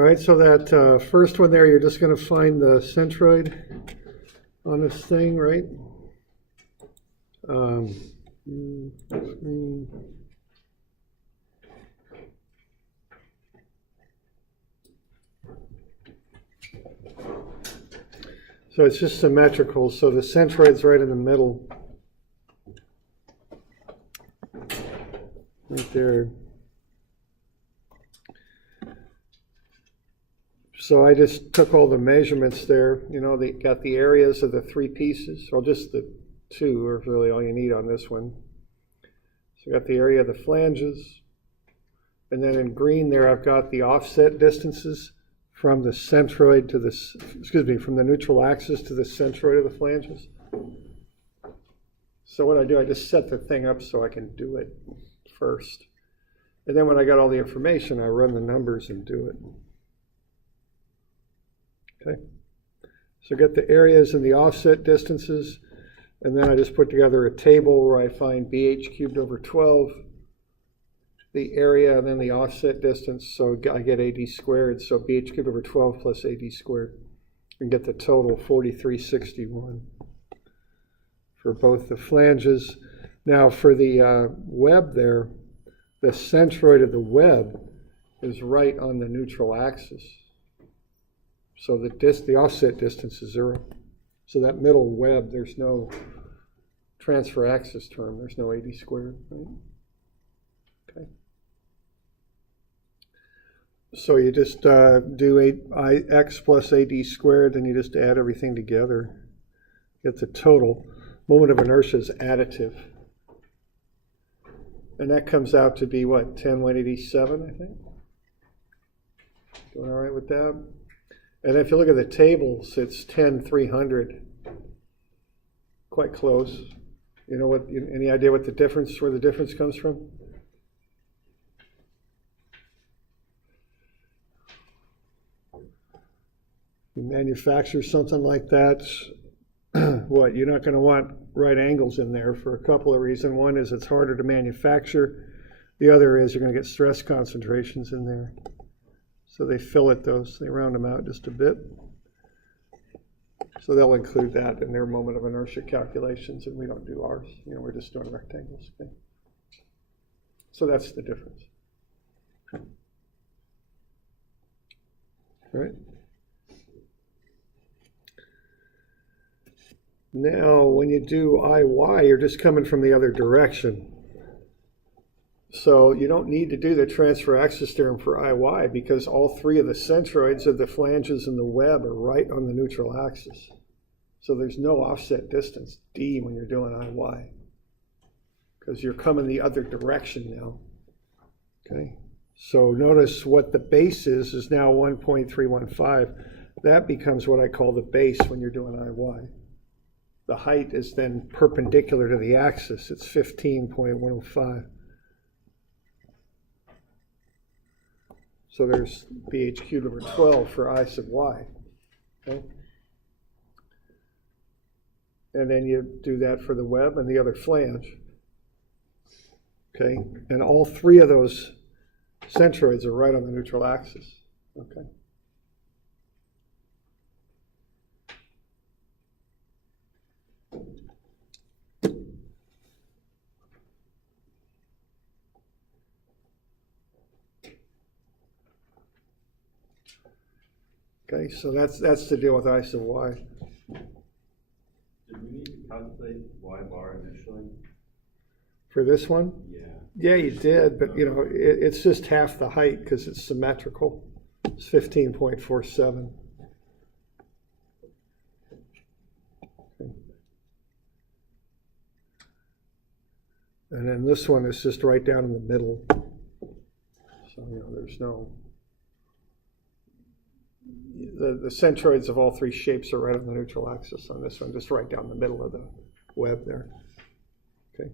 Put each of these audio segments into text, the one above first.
All right, so that first one there, you're just going to find the centroid on this thing, right? So it's just symmetrical, so the centroid's right in the middle. Right there. So I just took all the measurements there. You know, they got the areas of the three pieces, or just the two are really all you need on this one. So I got the area of the flanges, and then in green there I've got the offset distances from the centroid to the, from the neutral axis to the centroid of the flanges. So what I do, I just set the thing up so I can do it first. And then when I got all the information, I run the numbers and do it. Okay, so get the areas and the offset distances, and then I just put together a table where I find BH cubed over 12, the area, and then the offset distance, so I get AD squared, so BH cubed over 12 plus AD squared, and get the total 4361 for both the flanges. Now for the web there, the centroid of the web is right on the neutral axis. So the offset distance is 0. So that middle web, there's no transfer axis term. There's no AD squared, right? Okay. So you just do x plus AD squared, and you just add everything together. Get the total. Moment of inertia is additive. And that comes out to be what, 10,187, I think? Doing all right with that? And if you look at the tables, it's 10,300. Quite close. You know what? Any idea what the difference, where the difference comes from? You manufacture something like that, what? You're not going to want right angles in there for a couple of reasons. One is it's harder to manufacture. The other is you're going to get stress concentrations in there. So they fillet those, they round them out just a bit. So they'll include that in their moment of inertia calculations, and we don't do ours. You know, we're just doing rectangles. Okay. So that's the difference. All right. Now, when you do IY, you're just coming from the other direction. So you don't need to do the transfer axis theorem for IY because all three of the centroids of the flanges and the web are right on the neutral axis. So there's no offset distance, D, when you're doing IY, because you're coming the other direction now. Okay. So notice what the base is now 1.315. That becomes what I call the base when you're doing IY. The height is then perpendicular to the axis. It's 15.105. So there's BH cubed over 12 for I sub y. Okay? And then you do that for the web and the other flange. Okay? And all three of those centroids are right on the neutral axis. Okay? Okay, so that's to deal with I sub y. Did we need to calculate y bar initially? For this one? Yeah. Yeah, you did, but you know, it's just half the height because it's symmetrical. It's 15.47. Okay. And then this one is just right down in the middle. So, you know, there's no... The centroids of all three shapes are right on the neutral axis on this one, just right down the middle of the web there. Okay.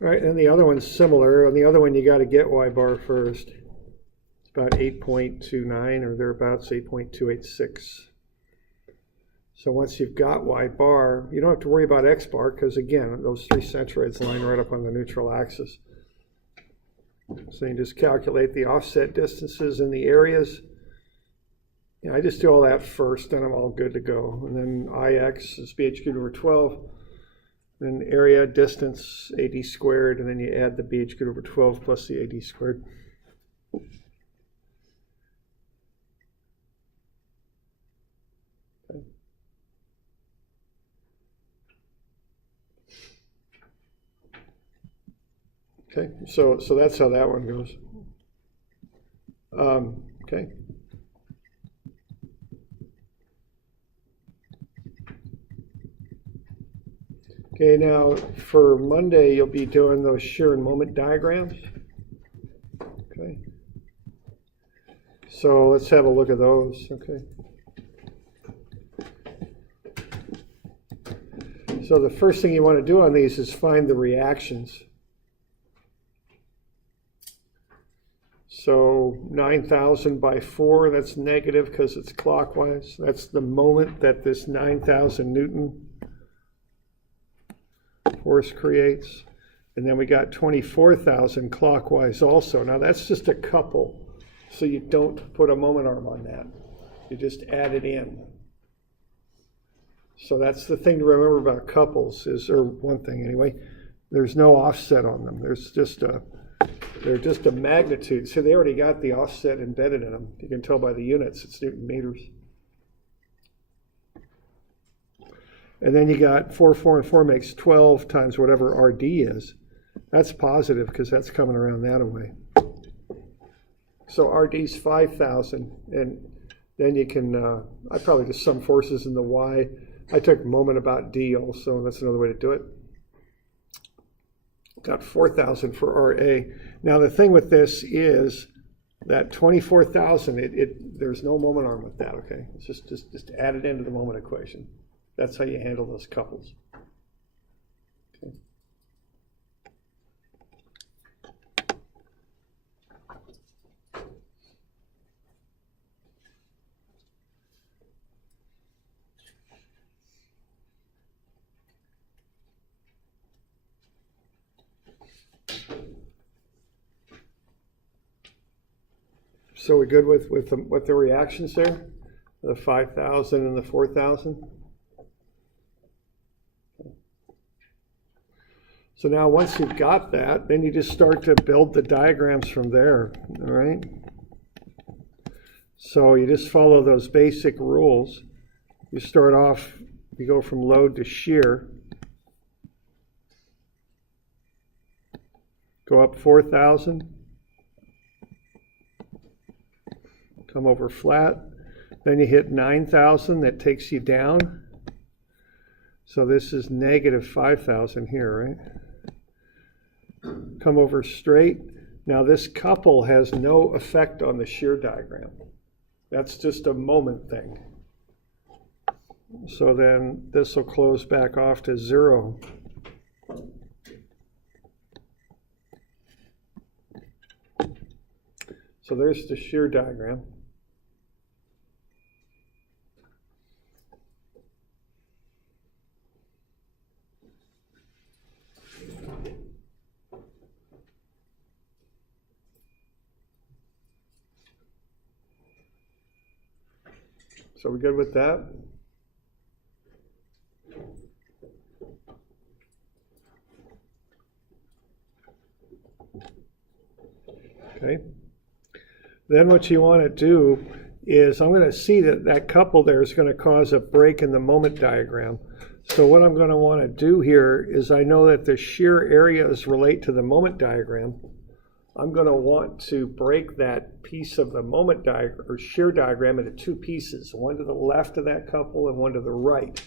All right, and the other one's similar. On the other one, you got to get y bar first. It's about 8.29 or thereabouts, 8.286. So once you've got y bar, you don't have to worry about x bar because, again, those three centroids line right up on the neutral axis. So you just calculate the offset distances and the areas. Yeah, I just do all that first, then I'm all good to go. And then Ix is bh cubed over 12. Then area, distance, AD squared, and then you add the bh cubed over 12 plus the AD squared. Okay, so that's how that one goes. Okay. Okay, now for Monday, you'll be doing those shear and moment diagrams. Okay. So let's have a look at those, okay. So the first thing you want to do on these is find the reactions. So 9,000 by 4, that's negative because it's clockwise. That's the moment that this 9,000 Newton force creates. And then we got 24,000 clockwise also. Now that's just a couple, so you don't put a moment arm on that. You just add it in. So that's the thing to remember about couples is, or one thing anyway, there's no offset on them. They're just a magnitude. So they already got the offset embedded in them. You can tell by the units, it's Newton meters. And then you got 4, 4, and 4 makes 12 times whatever RD is. That's positive because that's coming around that way. So RD's 5,000. And then you can, I probably just sum forces in the Y. I took moment about D also. That's another way to do it. Got 4,000 for RA. Now the thing with this is that 24,000, there's no moment arm with that, okay? It's just add it into the moment equation. That's how you handle those couples. Okay. So we're good with the reactions there? The 5,000 and the 4,000? So now once you've got that, then you just start to build the diagrams from there, all right? So you just follow those basic rules. You start off, you go from load to shear. Go up 4,000. Come over flat. Then you hit 9,000, that takes you down. So this is negative 5,000 here, right? Come over straight. Now this couple has no effect on the shear diagram. That's just a moment thing. So then this will close back off to 0. So there's the shear diagram. So we're good with that? Okay. Then what you want to do is I'm going to see that couple there is going to cause a break in the moment diagram. So what I'm going to want to do here is I know that the shear areas relate to the moment diagram. I'm going to want to break that piece of the moment diagram or shear diagram into two pieces, one to the left of that couple and one to the right.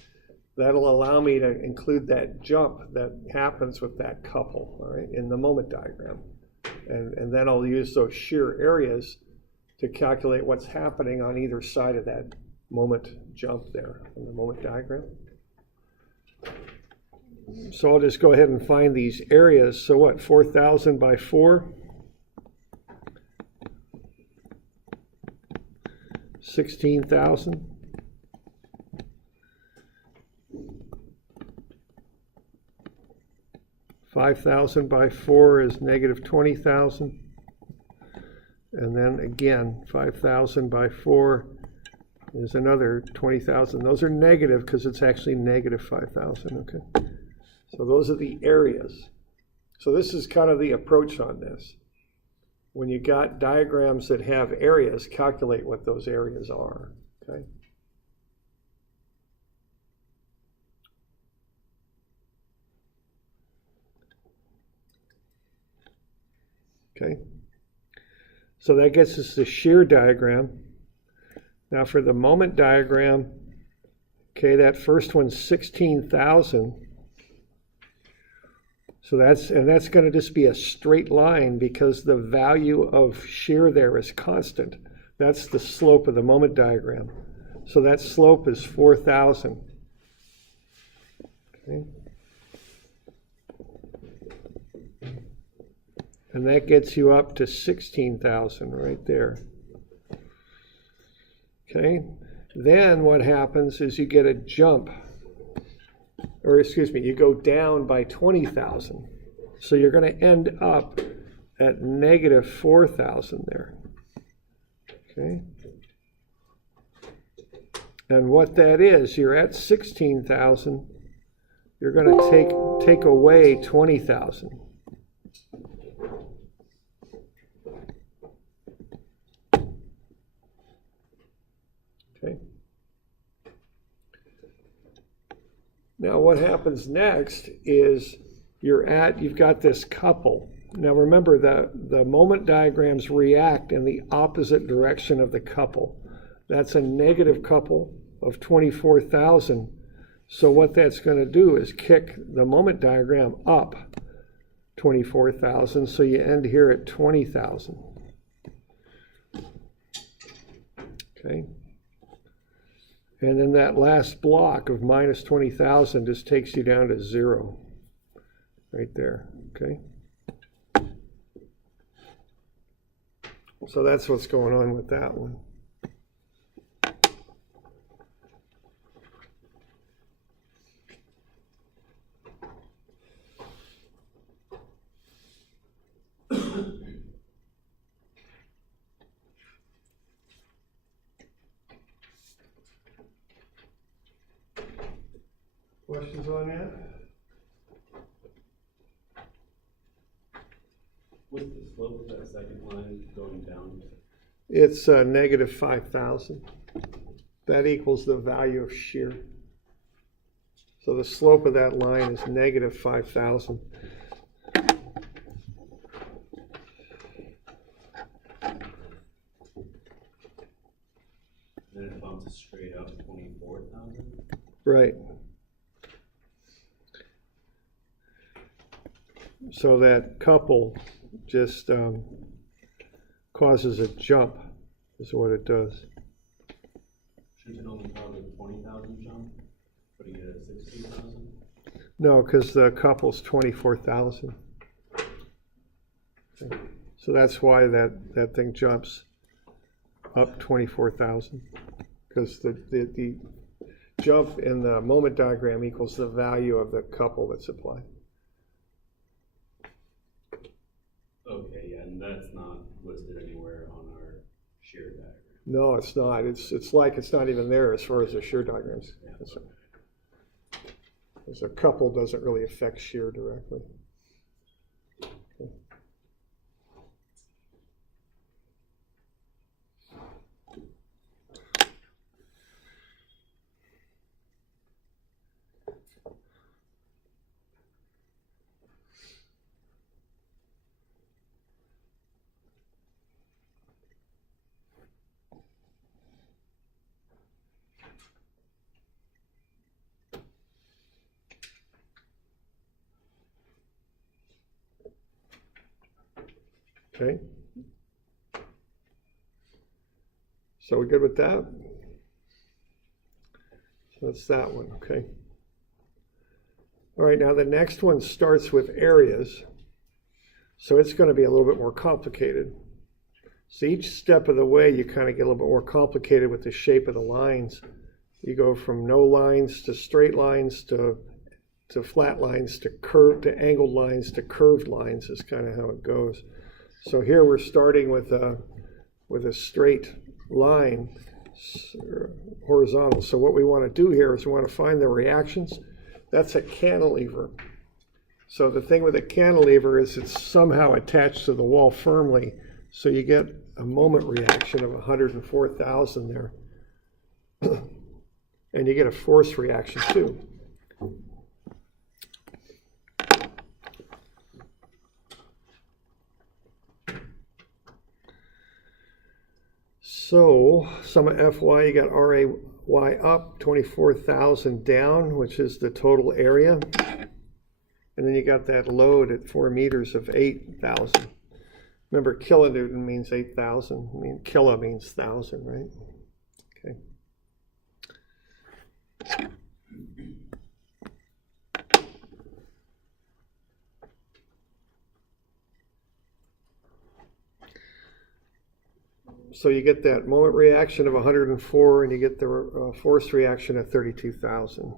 That'll allow me to include that jump that happens with that couple, all right, in the moment diagram. And then I'll use those shear areas to calculate what's happening on either side of that moment jump there in the moment diagram. So I'll just go ahead and find these areas. So what, 4,000 by 4? 16,000. 5,000 by 4 is negative 20,000. And then again, 5,000 by 4 is another 20,000. Those are negative because it's actually negative 5,000, okay? So those are the areas. So this is kind of the approach on this. When you got diagrams that have areas, calculate what those areas are, okay? Okay, so that gets us the shear diagram. Now for the moment diagram, okay, that first one's 16,000. So that's going to just be a straight line because the value of shear there is constant. That's the slope of the moment diagram. So that slope is 4,000. Okay. And that gets you up to 16,000 right there. Okay. Then what happens is you get a jump. Or excuse me, you go down by 20,000. So you're going to end up at negative 4,000 there. Okay. And what that is, you're at 16,000. You're going to take away 20,000. Okay. Now what happens next is you've got this couple. Now remember, the moment diagrams react in the opposite direction of the couple. That's a negative couple of 24,000. So what that's going to do is kick the moment diagram up 24,000. So you end here at 20,000. Okay. And then that last block of minus 20,000 just takes you down to 0 right there, okay? So that's what's going on with that one. Questions on that? What's the slope of that second line going down? It's negative 5,000. That equals the value of shear. So the slope of that line is negative 5,000. Then it bumps straight up 24,000? Right. So that couple just causes a jump, is what it does. Shouldn't it only cause a 20,000 jump, putting it at 16,000? No, because the couple's 24,000. So that's why that thing jumps up 24,000, because the jump in the moment diagram equals the value of the couple that's applied. Okay, yeah, and that's not listed anywhere on our shear diagram. No, it's not. It's like it's not even there as far as the shear diagrams. Yeah. As a couple doesn't really affect shear directly. Okay. Okay. So we're good with that? So that's that one, okay. All right, now the next one starts with areas. So it's going to be a little bit more complicated. So each step of the way, you kind of get a little bit more complicated with the shape of the lines. You go from no lines to straight lines to to flat lines to curve to angled lines to curved lines is kind of how it goes. So here we're starting with a straight line, horizontal. So what we want to do here is we want to find the reactions. That's a cantilever. So the thing with a cantilever is it's somehow attached to the wall firmly. So you get a moment reaction of 104,000 there. And you get a force reaction too. So sum of Fy, you got Ray up, 24,000 down, which is the total area. And then you got that load at 4 meters of 8,000. Remember, kilonewton means 8,000. I mean, kilo means 1,000, right? Okay. So you get that moment reaction of 104, and you get the force reaction of 32,000.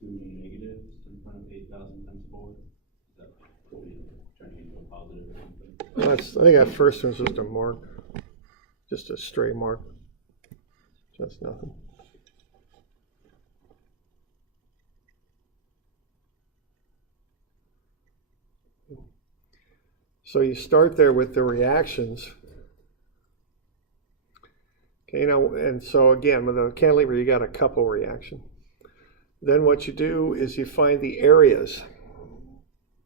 Two negatives in front of 8,000 times 4. Is that turning into a positive or something? I think that first one's just a mark, just a stray mark. Just nothing. So you start there with the reactions. Okay, now, and so again, with a cantilever, you got a couple reaction. Then what you do is you find the areas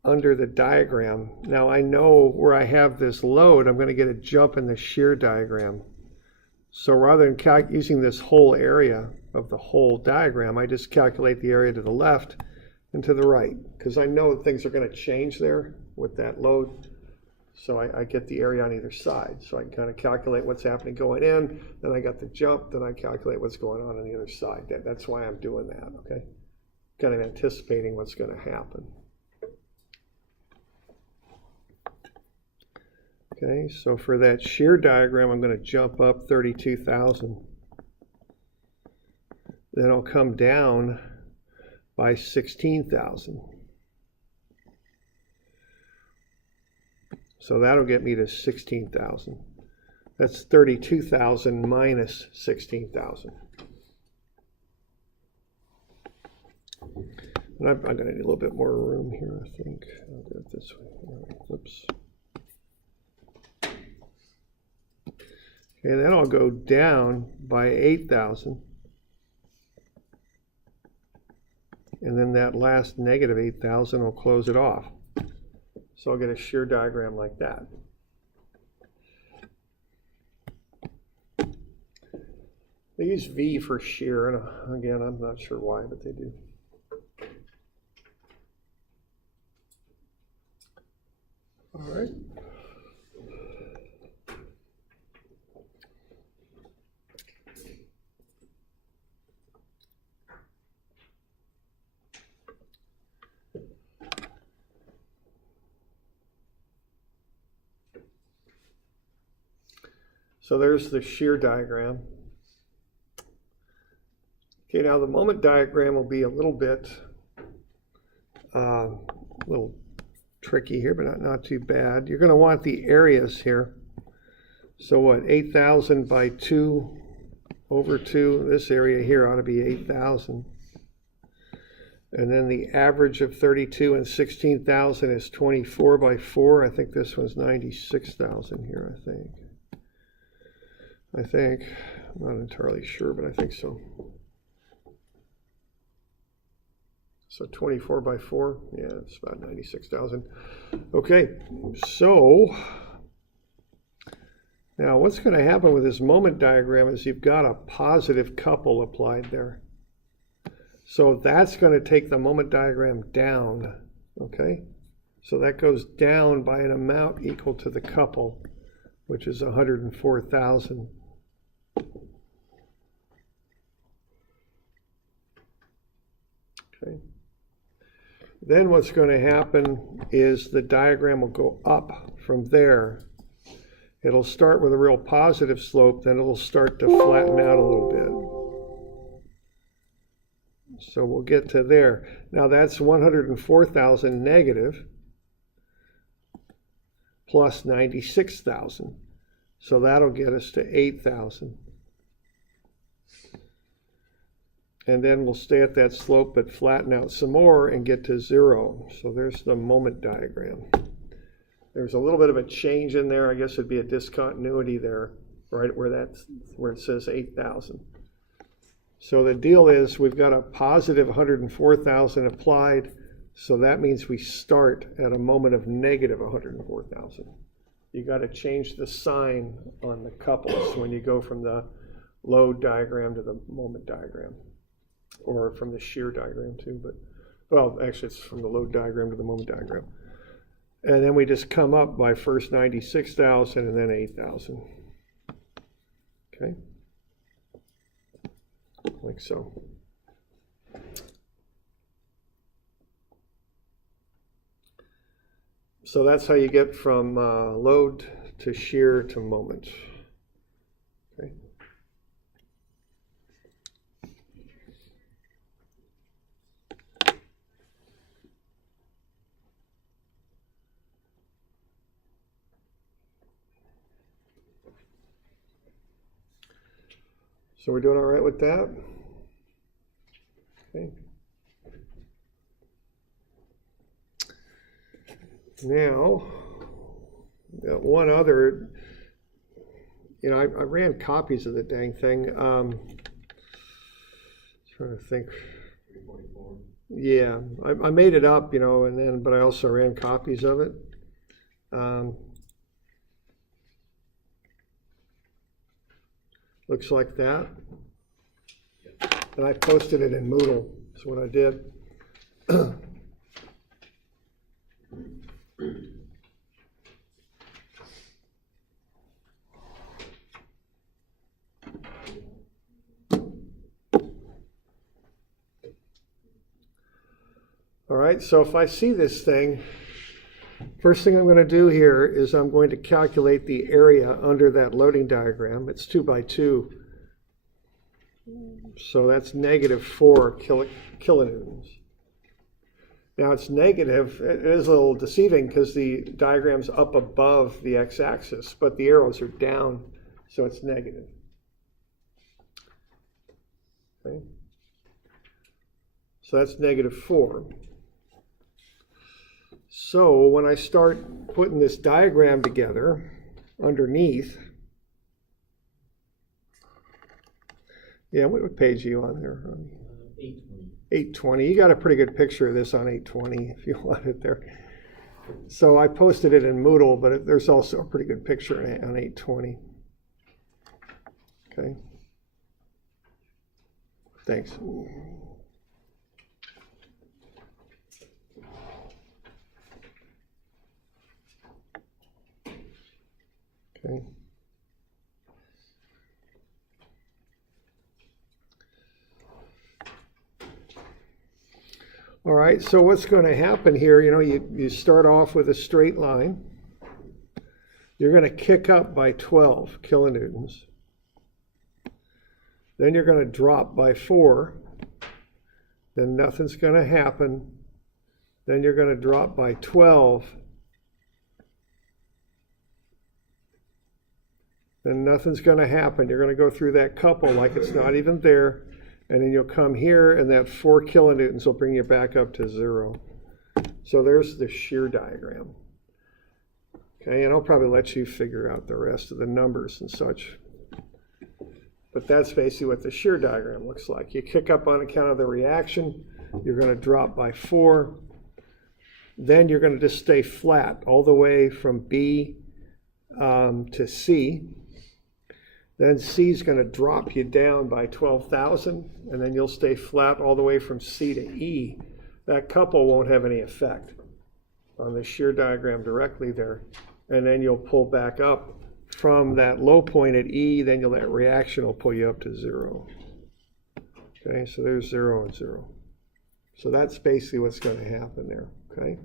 under the diagram. Now I know where I have this load, I'm going to get a jump in the shear diagram. So rather than using this whole area of the whole diagram, I just calculate the area to the left and to the right, because I know that things are going to change there with that load. So I get the area on either side. So I can kind of calculate what's happening going in, then I got the jump, then I calculate what's going on the other side. That's why I'm doing that, okay? Kind of anticipating what's going to happen. Okay, so for that shear diagram, I'm going to jump up 32,000. Then I'll come down by 16,000. So that'll get me to 16,000. That's 32,000 minus 16,000. And I'm going to need a little bit more room here, I think. I'll do it this way. All right, oops. Okay, then I'll go down by 8,000. And then that last negative 8,000 will close it off. So I'll get a shear diagram like that. They use V for shear, and again, I'm not sure why, but they do. All right. So there's the shear diagram. Okay, now the moment diagram will be a little bit, little tricky here, but not too bad. You're going to want the areas here. So what, 8,000 by 2 over 2, this area here ought to be 8,000. And then the average of 32 and 16,000 is 24 by 4. I think this one's 96,000 here, I think. I'm not entirely sure, but I think so. So 24 by 4, yeah, it's about 96,000. Okay, so now what's going to happen with this moment diagram is you've got a positive couple applied there. So that's going to take the moment diagram down, okay? So that goes down by an amount equal to the couple. which is 104,000. Okay. Then what's going to happen is the diagram will go up from there. It'll start with a real positive slope, then it'll start to flatten out a little bit. So we'll get to there. Now that's 104,000 negative plus 96,000. So that'll get us to 8,000. And then we'll stay at that slope but flatten out some more and get to 0. So there's the moment diagram. There's a little bit of a change in there. I guess it'd be a discontinuity there, right where it says 8,000. So the deal is we've got a positive 104,000 applied, so that means we start at a moment of negative 104,000. You got to change the sign on the couples when you go from the load diagram to the moment diagram, or from the shear diagram too, but, well, actually it's from the load diagram to the moment diagram. And then we just come up by first 96,000 and then 8,000. Okay? Like so. So that's how you get from load to shear to moment. Okay. So we're doing all right with that? Okay. Now, one other, I ran copies of the dang thing. Trying to think. Yeah, I made it up, and then, but I also ran copies of it. Looks like that. And I posted it in Moodle. That's what I did. All right, so if I see this thing, first thing I'm going to do here is I'm going to calculate the area under that loading diagram. It's 2 by 2. So that's negative 4 kilonewtons. Now it's negative. It is a little deceiving because the diagram's up above the x-axis, but the arrows are down, so it's negative. Okay. So that's negative 4. So when I start putting this diagram together underneath, yeah, what page are you on there? 820. 820. You got a pretty good picture of this on 820 if you want it there. So I posted it in Moodle, but there's also a pretty good picture on 820. Okay. Thanks. Okay. All right, so what's going to happen here, you start off with a straight line. You're going to kick up by 12 kilonewtons. Then you're going to drop by 4. Then nothing's going to happen. Then you're going to drop by 12. Then nothing's going to happen. You're going to go through that couple like it's not even there. And then you'll come here, and that 4 kilonewtons will bring you back up to 0. So there's the shear diagram. Okay, and I'll probably let you figure out the rest of the numbers and such. But that's basically what the shear diagram looks like. You kick up on account of the reaction. You're going to drop by 4. Then you're going to just stay flat all the way from B to C. Then C is going to drop you down by 12,000, and then you'll stay flat all the way from C to E. That couple won't have any effect on the shear diagram directly there. And then you'll pull back up from that low point at E, then that reaction will pull you up to 0. Okay, so there's 0 and 0. So that's basically what's going to happen there, okay?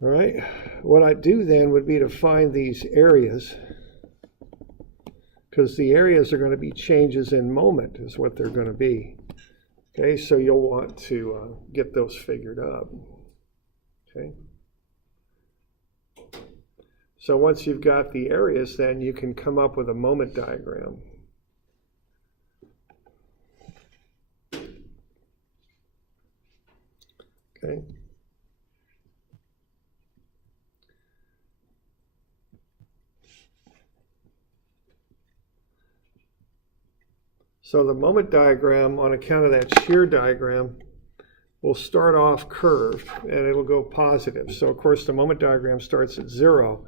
All right, what I'd do then would be to find these areas, because the areas are going to be changes in moment is what they're going to be. Okay, so you'll want to get those figured out. Okay. So once you've got the areas, then you can come up with a moment diagram. Okay. So the moment diagram, on account of that shear diagram, will start off curved and it'll go positive. So of course the moment diagram starts at 0.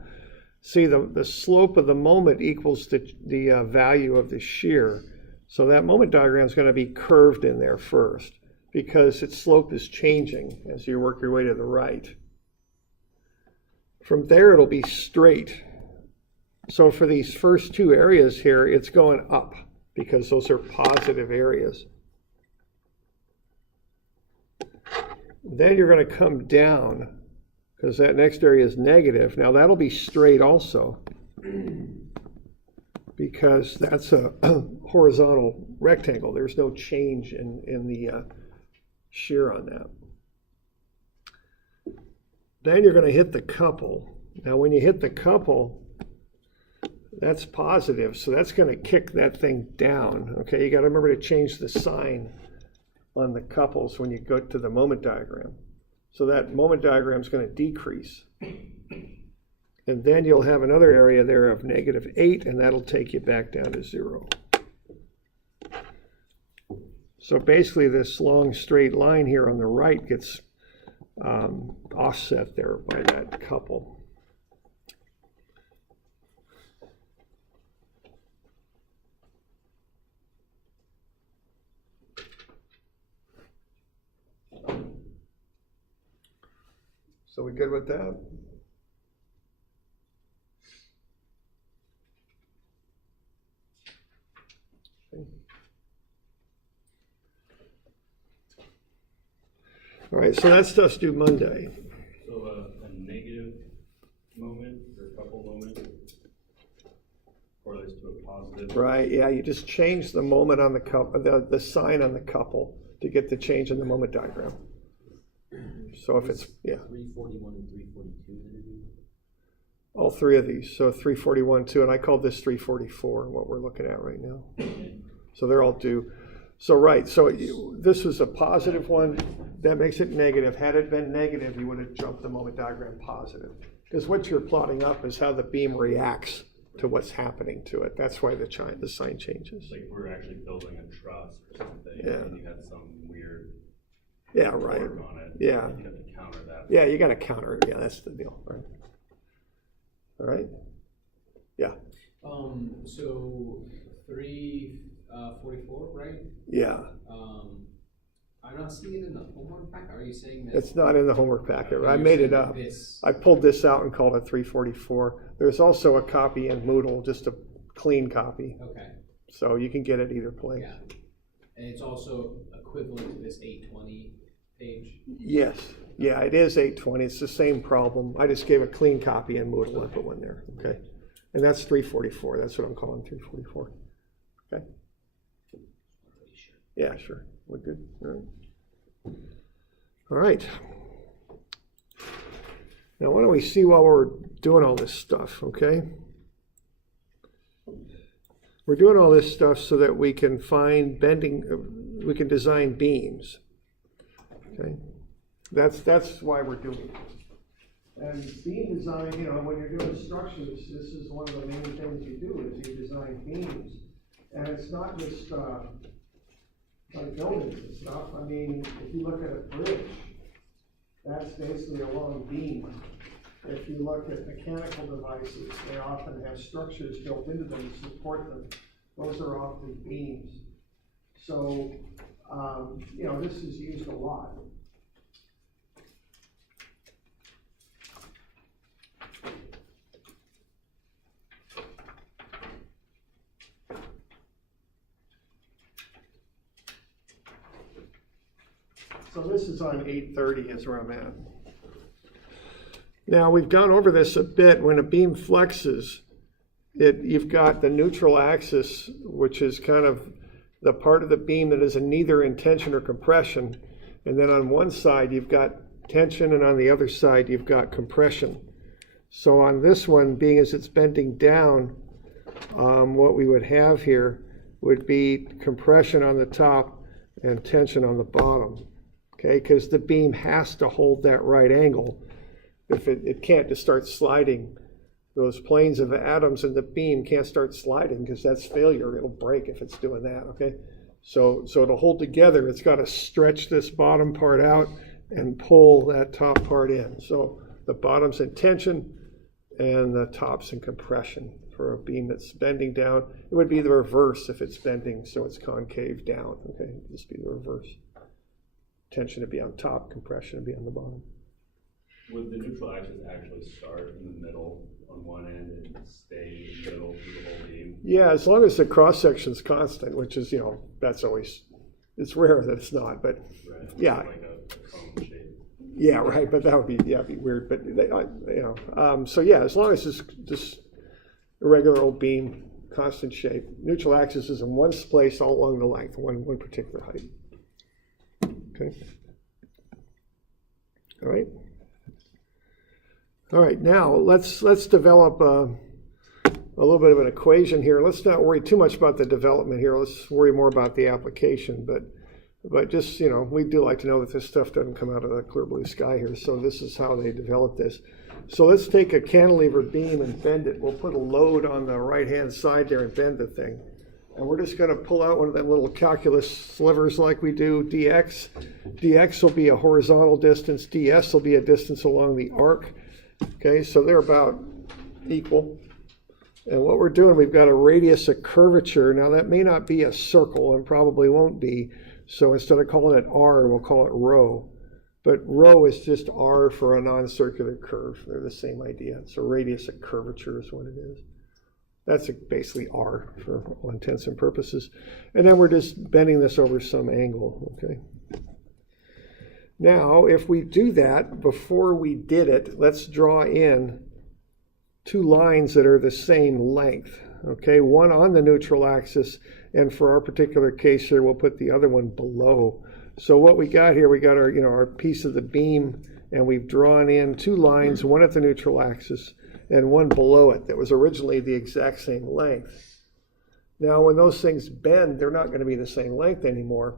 See, the slope of the moment equals the value of the shear. So that moment diagram is going to be curved in there first because its slope is changing as you work your way to the right. From there it'll be straight. So for these first two areas here, it's going up, because those are positive areas. Then you're going to come down, because that next area is negative. Now that'll be straight also, because that's a horizontal rectangle. There's no change in the shear on that. Then you're going to hit the couple. Now when you hit the couple, that's positive, so that's going to kick that thing down. Okay, you got to remember to change the sign on the couples when you go to the moment diagram. So that moment diagram is going to decrease. And then you'll have another area there of -8, and that'll take you back down to 0. So basically this long straight line here on the right gets offset there by that couple. So we good with that? Okay. All right, so that stuff's due Monday. So a negative moment or a couple moment correlates to a positive. Right, yeah, you just change the moment on the couple, the sign on the couple to get the change in the moment diagram. So if it's, yeah. 341 and 342. All three of these. So 341, 2, and I called this 344, what we're looking at right now. So they're all due. So right, so this was a positive one. That makes it negative. Had it been negative, you would have jumped the moment diagram positive. Because what you're plotting up is how the beam reacts to what's happening to it. That's why the sign changes. Like we're actually building a truss or something, Yeah. and you had some weird Yeah, right. work on it. Yeah. You have to counter that. Yeah, you got to counter it. Yeah, that's the deal. Right. All right. Yeah. So 344, right? Yeah. I'm not seeing it in the homework packet. Are you saying that? It's not in the homework packet. I You're made it saying up. this- I pulled this out and called it 344. There's also a copy in Moodle, just a clean copy. Okay. So you can get it either place. Yeah. And it's also equivalent to this 820 page. Yes. Yeah, it is 820. It's the same problem. I just gave a clean copy in Moodle and put one there. Okay. And that's 344. That's what I'm calling 344. Okay. Yeah, sure. We're good. All right. All right. Now, why don't we see while we're doing all this stuff, okay? We're doing all this stuff so that we can find bending, we can design beams, okay? That's why we're doing it. And beam design, you know, when you're doing structures, this is one of the main things you do is you design beams. And it's not just like buildings and stuff. I mean, if you look at a bridge, that's basically a long beam. If you look at mechanical devices, they often have structures built into them to support them. Those are often beams. So, you know, this is used a lot. So this is on 830 is where I'm at. Now we've gone over this a bit. When a beam flexes, you've got the neutral axis, which is kind of the part of the beam that is neither in tension or compression. And then on one side you've got tension, and on the other side you've got compression. So on this one, being as it's bending down, what we would have here would be compression on the top and tension on the bottom. Okay, because the beam has to hold that right angle. If it can't just start sliding. Those planes of atoms in the beam can't start sliding because that's failure. It'll break if it's doing that, okay? So to hold together, it's got to stretch this bottom part out and pull that top part in. So the bottom's in tension and the top's in compression. For a beam that's bending down, it would be the reverse if it's bending, so it's concave down, okay? It'd just be the reverse. Tension would be on top, compression would be on the bottom. Would the neutral axis actually start in the middle on one end and stay in the middle through the whole beam? Yeah, as long as the cross section's constant, which is, that's always, it's rare that it's not, but Right. yeah. Like a cone shape. Yeah, right, but that would be, it'd be weird, but so yeah, as long as it's just a regular old beam, constant shape, neutral axis is in one place all along the length, one particular height. Okay. All right, now let's develop a little bit of an equation here. Let's not worry too much about the development here. Let's worry more about the application. But just, we do like to know that this stuff doesn't come out of the clear blue sky here. So this is how they developed this. So let's take a cantilever beam and bend it. We'll put a load on the right-hand side there and bend the thing. And we're just going to pull out one of them little calculus slivers like we do, dx. Dx will be a horizontal distance. ds will be a distance along the arc. Okay, so they're about equal. And what we're doing, we've got a radius of curvature. Now that may not be a circle and probably won't be. So instead of calling it r, we'll call it rho. But rho is just r for a non-circular curve. They're the same idea. So radius of curvature is what it is. That's basically r for all intents and purposes. And then we're just bending this over some angle, okay? Now, if we do that, before we did it, let's draw in two lines that are the same length, okay? One on the neutral axis, and for our particular case here, we'll put the other one below. So what we got here, we got our, our piece of the beam, and we've drawn in two lines, one at the neutral axis and one below it that was originally the exact same length. Now, when those things bend, they're not going to be the same length anymore.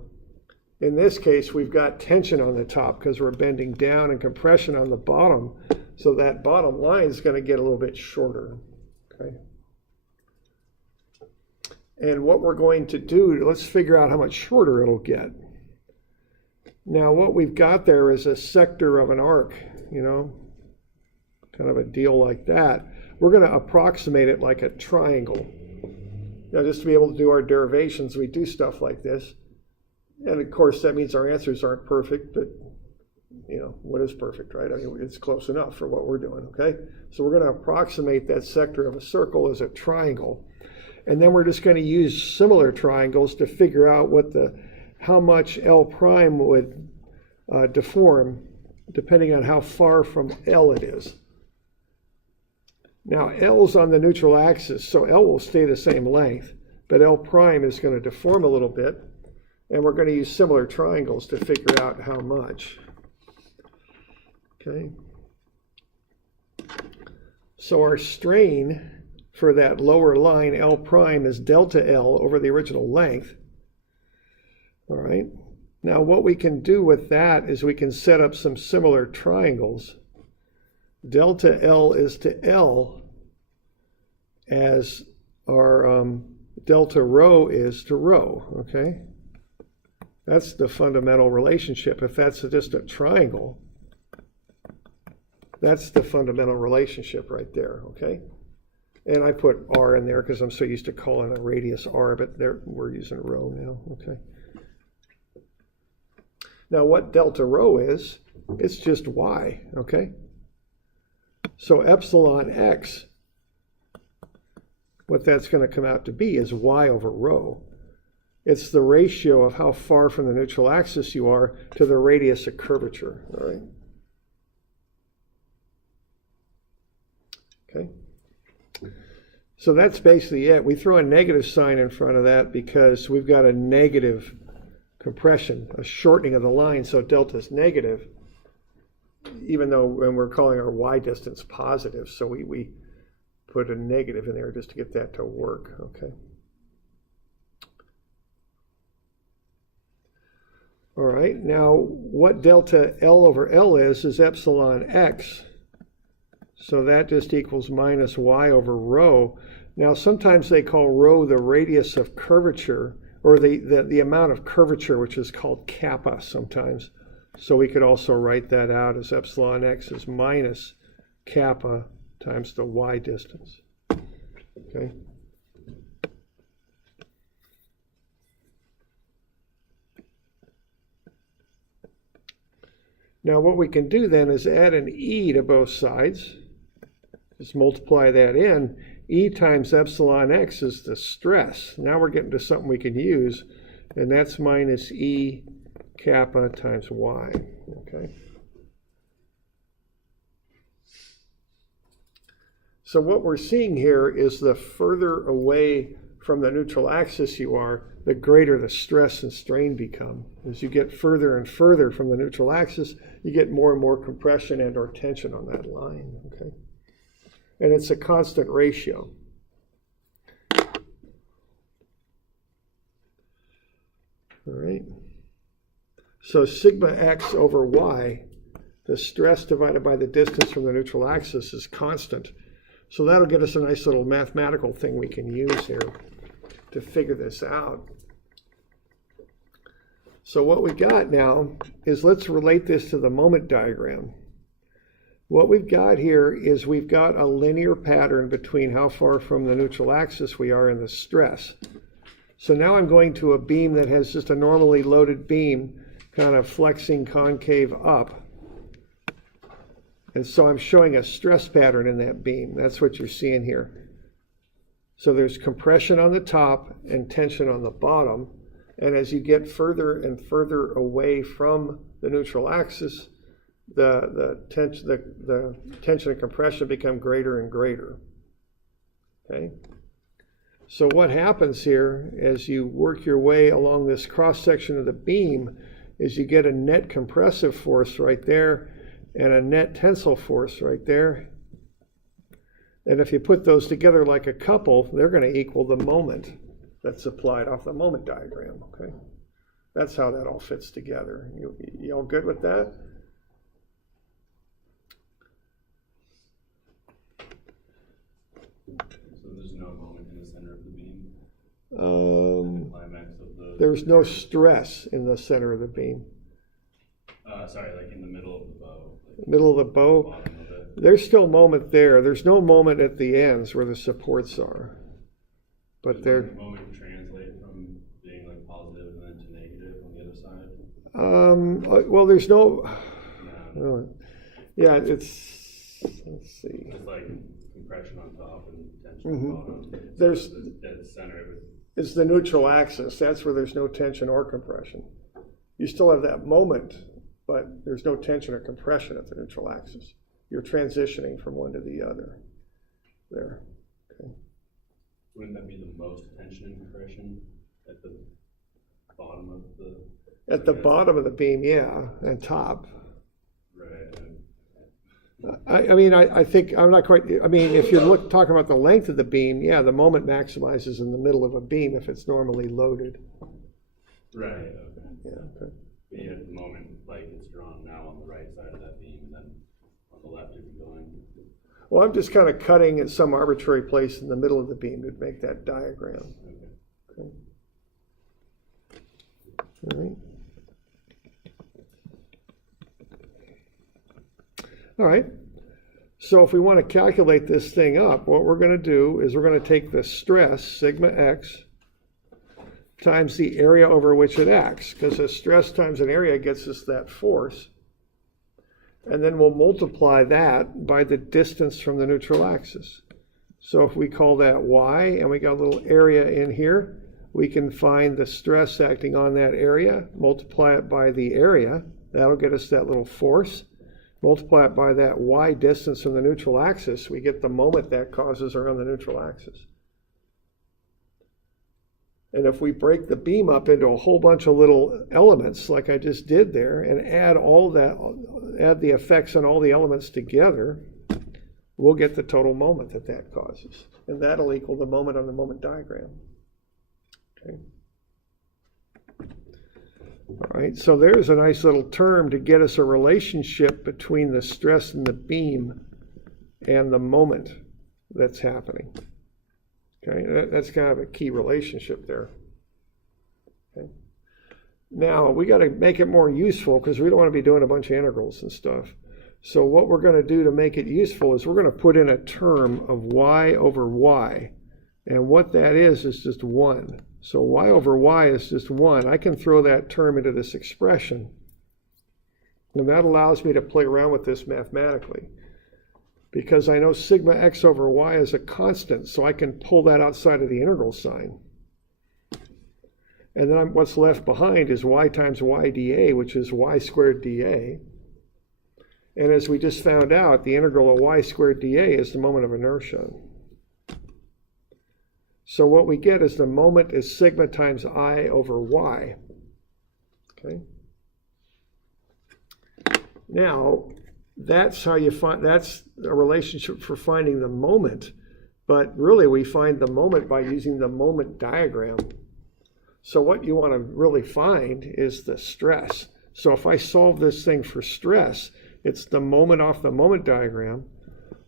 In this case, we've got tension on the top because we're bending down and compression on the bottom. So that bottom line is going to get a little bit shorter. Okay. And what we're going to do, let's figure out how much shorter it'll get. Now, what we've got there is a sector of an arc, kind of a deal like that. We're going to approximate it like a triangle. Now, just to be able to do our derivations, we do stuff like this. And of course, that means our answers aren't perfect, but what is perfect, right? I mean, it's close enough for what we're doing, okay? So we're going to approximate that sector of a circle as a triangle. And then we're just going to use similar triangles to figure out how much L prime would deform depending on how far from L it is. Now, L's on the neutral axis, so L will stay the same length, but L prime is going to deform a little bit. And we're going to use similar triangles to figure out how much. Okay. So our strain for that lower line, L prime, is delta L over the original length. All right. Now what we can do with that is we can set up some similar triangles. Delta L is to L as our delta rho is to rho, okay? That's the fundamental relationship. If that's just a triangle, that's the fundamental relationship right there, okay? And I put r in there because I'm so used to calling a radius r, but we're using rho now, okay? Now what delta rho is, it's just y, okay? So epsilon x, what that's going to come out to be is y over rho. It's the ratio of how far from the neutral axis you are to the radius of curvature, all right? Okay. So that's basically it. We throw a negative sign in front of that because we've got a negative compression, a shortening of the line, so delta is negative, even though when we're calling our y distance positive, so we put a negative in there just to get that to work, okay? All right, now what delta L over L is epsilon x. So that just equals minus y over rho. Now sometimes they call rho the radius of curvature, or the amount of curvature, which is called kappa sometimes. So we could also write that out as epsilon x is minus kappa times the y distance. Okay. Now what we can do then is add an e to both sides. Just multiply that in. E times epsilon x is the stress. Now we're getting to something we can use, and that's minus e kappa times y. Okay. So what we're seeing here is the further away from the neutral axis you are, the greater the stress and strain become. As you get further and further from the neutral axis, you get more and more compression and or tension on that line. Okay. And it's a constant ratio. All right. So sigma x over y, the stress divided by the distance from the neutral axis, is constant. So that'll get us a nice little mathematical thing we can use here to figure this out. So what we got now is, let's relate this to the moment diagram. What we've got here is we've got a linear pattern between how far from the neutral axis we are and the stress. So now I'm going to a beam that has just a normally loaded beam, kind of flexing concave up. And so I'm showing a stress pattern in that beam. That's what you're seeing here. So there's compression on the top and tension on the bottom. And as you get further and further away from the neutral axis, the tension and compression become greater and greater. Okay? So what happens here as you work your way along this cross section of the beam is you get a net compressive force right there and a net tensile force right there. And if you put those together like a couple, they're going to equal the moment that's applied off the moment diagram. Okay? That's how that all fits together. You all good with that? So there's no moment in the center of the beam? There's no stress in the center of the beam. Sorry, like in the middle of the bow. Like Middle of the bow, bottom of it. there's still moment there. There's no moment at the ends where the supports are. But Does they're... the moment translate from being like positive and then to negative on the other side? Well, there's no... No. Yeah, it's... Let's see. It's like compression on top and tension on the bottom. There's... So the dead center of it. It's the neutral axis. That's where there's no tension or compression. You still have that moment, but there's no tension or compression at the neutral axis. You're transitioning from one to the other. There. Okay. Wouldn't that be the most tension and compression at the bottom of the... At the bottom of the beam, yeah, and top. Right. I think, I'm not quite, if you're talking about the length of the beam, yeah, the moment maximizes in the middle of a beam if it's normally loaded. Right, okay. Yeah, okay. Yeah, at the moment, like it's drawn now on the right side of that beam, and then on the left it'd be going. Well, I'm just kind of cutting at some arbitrary place in the middle of the beam to make that diagram. Okay. Okay. All right. All right. So if we want to calculate this thing up, what we're going to do is we're going to take the stress, sigma x, times the area over which it acts, because the stress times an area gets us that force. And then we'll multiply that by the distance from the neutral axis. So if we call that y, and we got a little area in here, we can find the stress acting on that area, multiply it by the area. That'll get us that little force. Multiply it by that y distance from the neutral axis. We get the moment that causes around the neutral axis. And if we break the beam up into a whole bunch of little elements, like I just did there, and add the effects on all the elements together, we'll get the total moment that causes. And that'll equal the moment on the moment diagram. Okay. All right, so there's a nice little term to get us a relationship between the stress in the beam and the moment that's happening. Okay, that's kind of a key relationship there. Okay. Now, we got to make it more useful because we don't want to be doing a bunch of integrals and stuff. So what we're going to do to make it useful is we're going to put in a term of y over y. And what that is just 1. So y over y is just 1. I can throw that term into this expression. And that allows me to play around with this mathematically. Because I know sigma x over y is a constant, so I can pull that outside of the integral sign. And then what's left behind is y times y dA, which is y squared dA. And as we just found out, the integral of y squared dA is the moment of inertia. So what we get is the moment is sigma times I over y. Okay. Now, that's how you find, that's a relationship for finding the moment. But really, we find the moment by using the moment diagram. So what you want to really find is the stress. So if I solve this thing for stress, it's the moment off the moment diagram,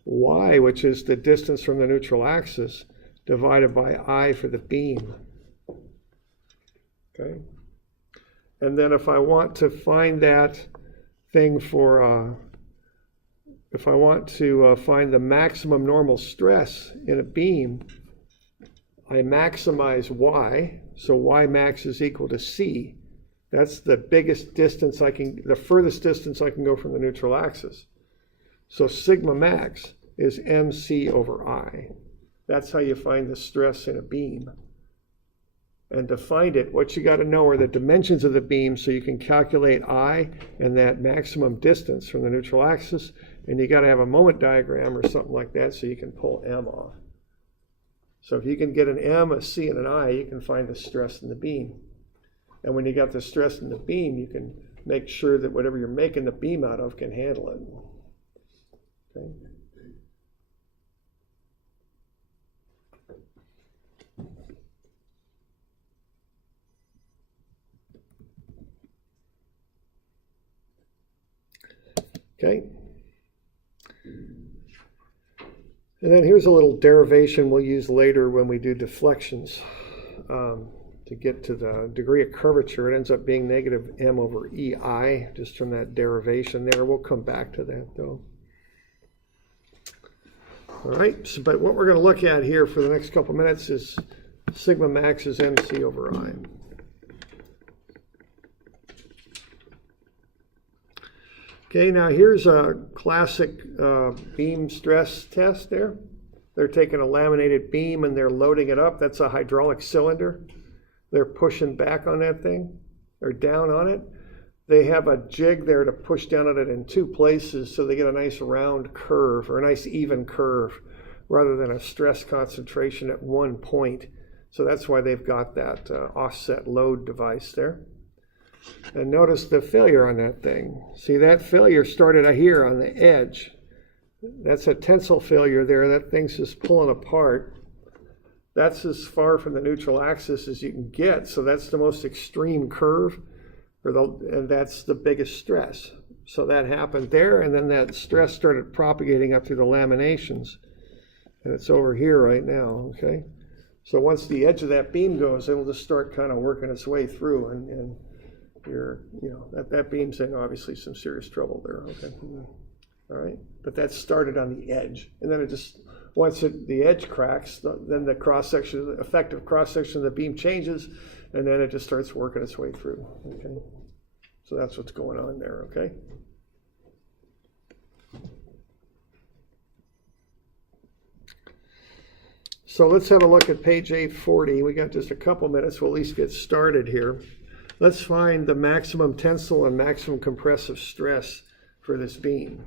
y, which is the distance from the neutral axis, divided by I for the beam. Okay. And then if I want to find that thing for, if I want to find the maximum normal stress in a beam, I maximize y, so y max is equal to c. That's the biggest distance the furthest distance I can go from the neutral axis. So sigma max is mc over I. That's how you find the stress in a beam. And to find it, what you got to know are the dimensions of the beam so you can calculate I and that maximum distance from the neutral axis. And you got to have a moment diagram or something like that so you can pull m off. So if you can get an m, a c, and an I, you can find the stress in the beam. And when you got the stress in the beam, you can make sure that whatever you're making the beam out of can handle it. Okay. Okay. And then here's a little derivation we'll use later when we do deflections. To get to the degree of curvature, it ends up being negative m over EI, just from that derivation there. We'll come back to that though. All right, so, but what we're going to look at here for the next couple minutes is sigma max is mc over I. Okay, now here's a classic beam stress test there. They're taking a laminated beam and they're loading it up. That's a hydraulic cylinder. They're pushing back on that thing or down on it. They have a jig there to push down on it in two places so they get a nice round curve or a nice even curve rather than a stress concentration at one point. So that's why they've got that offset load device there. And notice the failure on that thing. See, that failure started here on the edge. That's a tensile failure there. That thing's just pulling apart. That's as far from the neutral axis as you can get. So that's the most extreme curve, and that's the biggest stress. So that happened there, and then that stress started propagating up through the laminations. And it's over here right now, okay? So once the edge of that beam goes, it'll just start kind of working its way through, and that beam's in obviously some serious trouble there, okay? All right, but that started on the edge, and then it just, once the edge cracks, then the cross-section, effective cross-section of the beam changes, and then it just starts working its way through, okay? So that's what's going on there, okay? So let's have a look at page 840. We got just a couple minutes. We'll at least get started here. Let's find the maximum tensile and maximum compressive stress for this beam.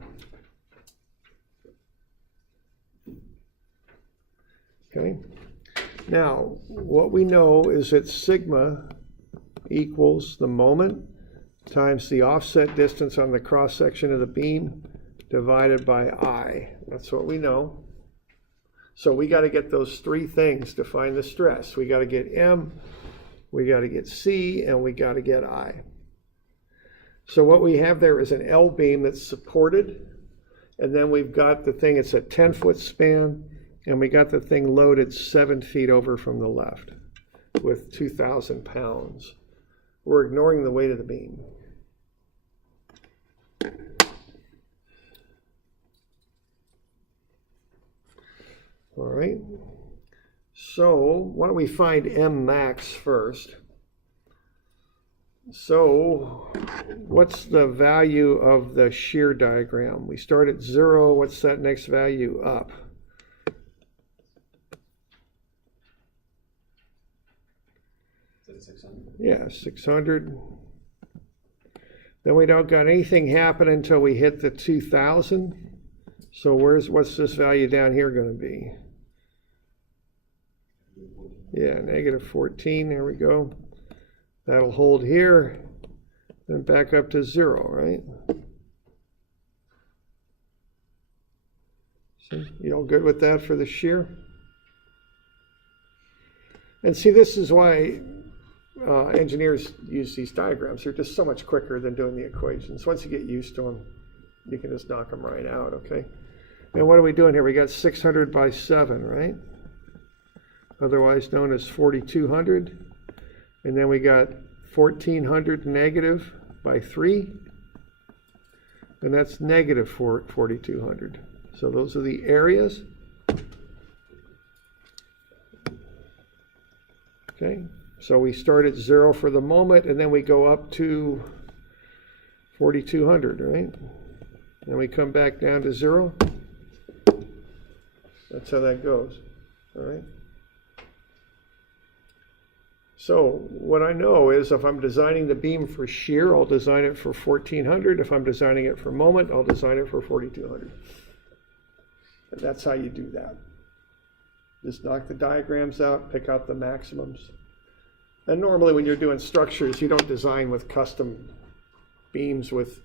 Okay. Now, what we know is that sigma equals the moment times the offset distance on the cross section of the beam divided by I. That's what we know. So we got to get those three things to find the stress. We got to get M, we got to get C, and we got to get I. So what we have there is an L beam that's supported, and then we've got the thing, it's a 10-foot span, and we got the thing loaded 7 feet over from the left with 2,000 pounds. We're ignoring the weight of the beam. All right, so why don't we find M max first? So what's the value of the shear diagram? We start at 0, what's that next value up? Is that 600? Yeah, 600. Then we don't got anything happen until we hit the 2,000. So what's this value down here going to be? Yeah, -14, there we go. That'll hold here, then back up to 0, right? See, you all good with that for the shear? And see, this is why engineers use these diagrams. They're just so much quicker than doing the equations. Once you get used to them, you can just knock them right out, okay? And what are we doing here? We got 600 by 7, right? Otherwise known as 4,200. And then we got 1,400 negative by 3. And that's negative 4,200. So those are the areas. Okay, so we start at 0 for the moment, and then we go up to 4,200, right? And we come back down to 0. That's how that goes, all right? So what I know is if I'm designing the beam for shear, I'll design it for 1,400. If I'm designing it for moment, I'll design it for 4,200. And that's how you do that. Just knock the diagrams out, pick out the maximums. And normally when you're doing structures, you don't design with custom beams with,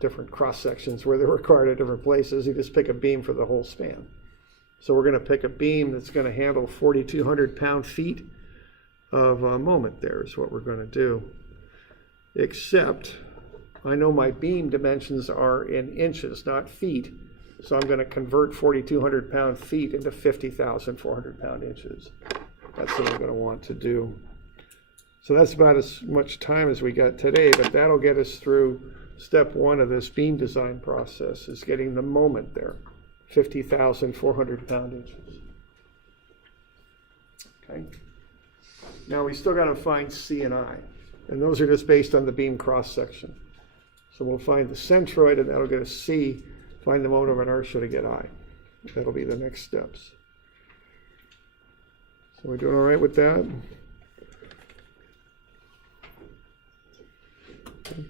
different cross sections where they're required at different places. You just pick a beam for the whole span. So we're going to pick a beam that's going to handle 4,200 pound-feet of moment there is what we're going to do. Except I know my beam dimensions are in inches, not feet. So I'm going to convert 4,200 pound-feet into 50,400 pound inches. That's what I'm going to want to do. So that's about as much time as we got today, but that'll get us through step 1 of this beam design process, is getting the moment there, 50,400 pound inches. Okay. Now we still got to find C and I, and those are just based on the beam cross section. So we'll find the centroid, and that'll get us C. Find the moment of inertia to get I. That'll be the next steps. So we're doing all right with that? Okay.